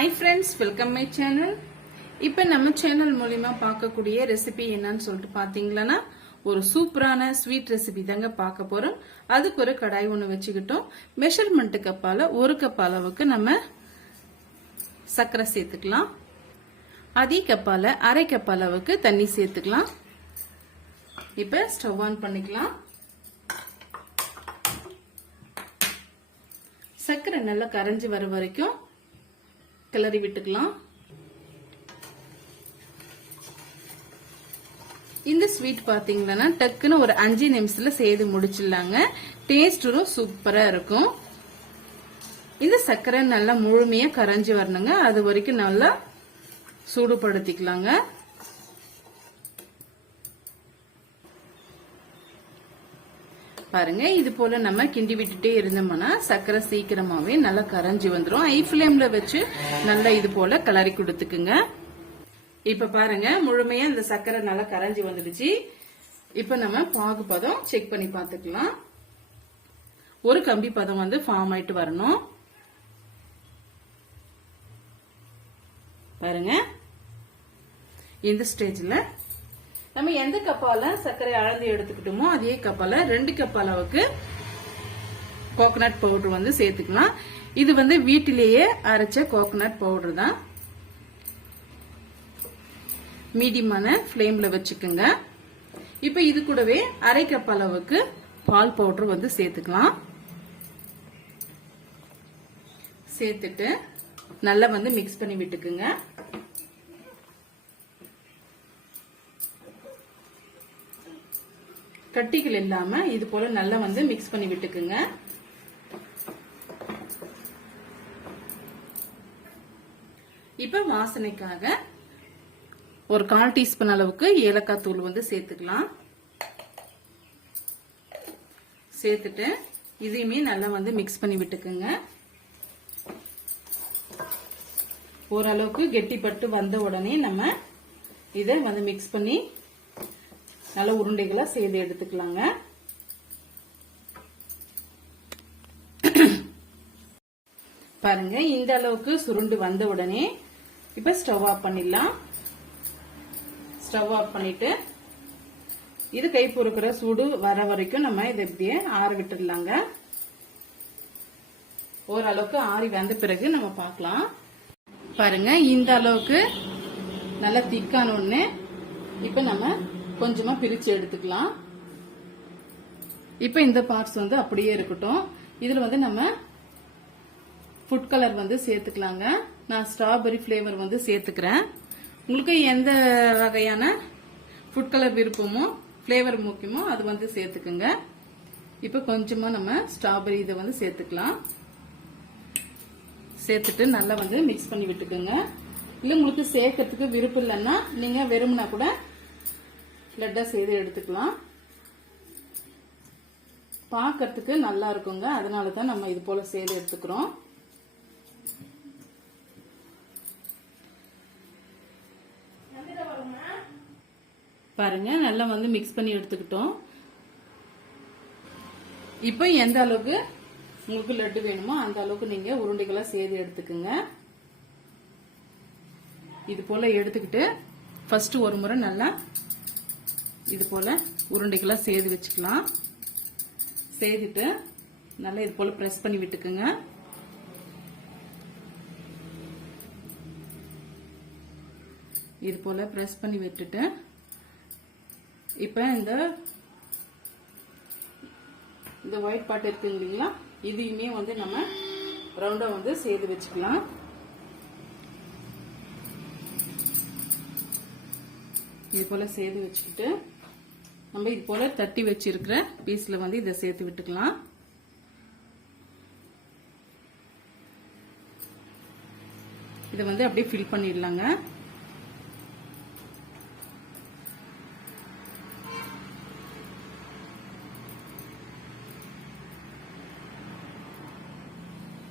Hi friends, welcome my channel. இப்போ நம்ம channel மூலியமா பார்க்கக்கூடிய ரெசிபி என்னன்னு சொல்லிட்டு பார்த்தீங்களன்னா, ஒரு சூப்பரான ஸ்வீட் ரெசிபி தாங்க பார்க்க போறோம். அதுக்கு ஒரு கடாய் ஒன்று வச்சுக்கிட்டோம். மெஷர்மெண்ட் கப்பால 1 கப் அளவுக்கு நம்ம சர்க்கரை சேர்த்துக்கலாம். அதே கப்பால அரை கப் அளவுக்கு தண்ணி சேர்த்துக்கலாம். இப்போ ஸ்டவ் ஆன் பண்ணிக்கலாம். சர்க்கரை நல்லா கரைஞ்சி வர வரைக்கும் கிளறி விட்டுக்கலாம். இந்த ஸ்வீட் பாத்தீங்கன்னா டக்குன்னு ஒரு 5 நிமிஷத்துல செய்து முடிச்சிடலாங்க. டேஸ்டும் சூப்பரா இருக்கும். இந்த சர்க்கரை நல்லா முழுமையா கரைஞ்சி வரணுங்க. அது வரைக்கும் நல்லா சூடுபடுத்திக்கலாங்க. பாருங்க, இது போல நம்ம கிண்டி விட்டுட்டே இருந்தோம்னா சர்க்கரை சீக்கிரமாவே நல்லா கரைஞ்சி வந்துடும். ஹை ஃபிளேம்ல வச்சு நல்லா இது போல கிளறி கொடுத்துக்குங்க. இப்ப பாருங்க, முழுமையா இந்த சர்க்கரை நல்லா கரைஞ்சி வந்துடுச்சு. இப்ப நம்ம பாகு பதம் செக் பண்ணி பார்த்துக்கலாம். ஒரு கம்பி பதம் வந்து ஃபார்ம் ஆயிட்டு வரணும். பாருங்க, இந்த ஸ்டேஜ்ல நம்ம எந்த கப்பால சர்க்கரை அளந்து எடுத்துக்கிட்டோமோ அதே கப்பால 2 கப் அளவுக்கு கோகனட் பவுடர் வந்து சேர்த்துக்கலாம். இது வந்து வீட்டிலேயே அரைச்ச கோகனட் பவுடர் தான். மீடியமான ஃப்ளேம்ல வச்சுக்கோங்க. இப்ப இது கூடவே அரை கப் அளவுக்கு பால் பவுடர் வந்து சேர்த்துக்கலாம். சேர்த்துட்டு நல்லா வந்து மிக்ஸ் பண்ணி விட்டுக்குங்க. கட்டிகள் இல்லாம இது போல நல்லா வந்து மிக்ஸ் பண்ணி விட்டுக்குங்க. இப்ப வாசனைக்காக ஒரு 1/4 டீஸ்பூன் அளவுக்கு ஏலக்காய் தூள் வந்து சேர்த்துக்கலாம். சேர்த்துட்டு இதையுமே நல்லா வந்து மிக்ஸ் பண்ணி விட்டுக்குங்க. ஓரளவுக்கு கெட்டிப்பட்டு வந்த உடனே நம்ம இதை வந்து மிக்ஸ் பண்ணி நல்ல உருண்டைகளா செய்து எடுத்துக்கலாங்க. பாருங்க, இந்த அளவுக்கு சுருண்டு வந்த உடனே இப்ப ஸ்டவ் ஆஃப் பண்ணிடலாம். ஸ்டவ் ஆஃப் பண்ணிட்டு இது கை பொறுக்கிற சூடு வர வரைக்கும் நம்ம இதை இப்படியே ஆற விட்டுடலாங்க. ஓரளவுக்கு ஆறி வந்த பிறகு நம்ம பார்க்கலாம். பாருங்க, இந்த அளவுக்கு நல்லா திக்கான உடனே இப்ப நம்ம கொஞ்சமா பிரிச்சு எடுத்துக்கலாம். இப்ப இந்த பார்ட்ஸ் வந்து அப்படியே இருக்கட்டும். இதுல வந்து நம்ம ஃபுட் கலர் வந்து சேர்த்துக்கலாங்க. நான் ஸ்ட்ராபெரி ஃபிளேவர் வந்து சேர்த்துக்கிறேன். உங்களுக்கு எந்த வகையான ஃபுட் கலர் விருப்பமோ ஃபிளேவர் முக்கியமோ அது வந்து சேர்த்துக்குங்க. இப்ப கொஞ்சமா நம்ம ஸ்ட்ராபெரி இதை வந்து சேர்த்துக்கலாம். சேர்த்துட்டு நல்லா வந்து மிக்ஸ் பண்ணி விட்டுக்குங்க. இல்ல உங்களுக்கு சேர்க்கறதுக்கு விருப்பம் இல்லைன்னா நீங்க வெறும்னா கூட லட்டா செய்து எடுத்துக்கலாம். பார்க்கறதுக்கு நல்லா இருக்குங்க. அதனாலதான் நம்ம இது போல செய்து எடுத்துக்கிறோம். பாருங்க, நல்லா வந்து மிக்ஸ் பண்ணி எடுத்துக்கிட்டோம். இப்போ எந்த அளவுக்கு உங்களுக்கு லட்டு வேணுமோ அந்த அளவுக்கு நீங்க உருண்டைகளா செய்து எடுத்துக்குங்க. இது போல எடுத்துக்கிட்டு ஃபர்ஸ்ட் ஒரு முறை நல்லா இது போல உருண்டைகளா செய்து வச்சுக்கலாம். செய்துட்டு நல்லா இது போல பிரஸ் பண்ணி விட்டுக்குங்க. இது போல பிரஸ் பண்ணி விட்டுட்டு இப்ப இந்த ஒயிட் பார்ட் இருக்கு இல்லைங்களா, இதையுமே வந்து நம்ம ரவுண்டா வந்து செய்து வச்சுக்கலாம். இது போல செய்து வச்சுக்கிட்டு நம்ம இது போல தட்டி வச்சிருக்கிற பீஸ்ல வந்து இதை சேர்த்து விட்டுக்கலாம். இதை வந்து அப்படியே ஃபில் பண்ணிடலாங்க.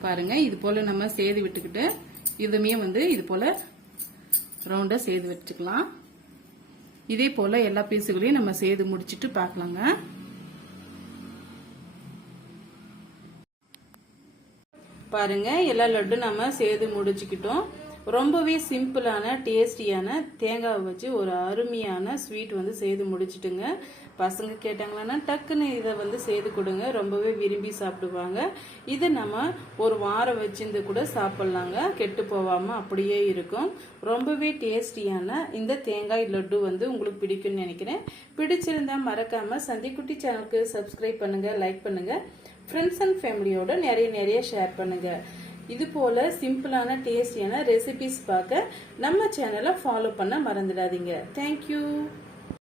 பாருங்க, இது போல நம்ம செய்து விட்டுக்கிட்டு இதுமே வந்து இது போல ரவுண்டா செய்து வச்சுக்கலாம். இதே போல எல்லா பீஸுகளையும் நம்ம செய்து முடிச்சிட்டு பார்க்கலாங்க. பாருங்க எல்லா லட்டு நம்ம செய்து முடிச்சுக்கிட்டோம். ரொம்பவே சிம்பிளான டேஸ்டியான தேங்காவை வச்சு ஒரு அருமையான ஸ்வீட் வந்து செய்து முடிச்சுட்டுங்க. பசங்க கேட்டாங்களா டக்குன்னு இதை வந்து செய்து கொடுங்க, ரொம்பவே விரும்பி சாப்பிடுவாங்க. இதை நம்ம ஒரு வாரம் வச்சிருந்து கூட சாப்பிட்லாங்க, கெட்டு போகாம அப்படியே இருக்கும். ரொம்பவே டேஸ்டியான இந்த தேங்காய் லட்டு வந்து உங்களுக்கு பிடிக்கும்னு நினைக்கிறேன். பிடிச்சிருந்தா மறக்காம சந்திக்குட்டி சேனலுக்கு சப்ஸ்கிரைப் பண்ணுங்க, லைக் பண்ணுங்க, ஃப்ரெண்ட்ஸ் அண்ட் ஃபேமிலியோட நிறைய ஷேர் பண்ணுங்க. இது போல சிம்பிளான டேஸ்டியான ரெசிபிஸ் பார்க்க நம்ம சேனலை ஃபாலோ பண்ண மறந்துடாதீங்க. தேங்க்யூ.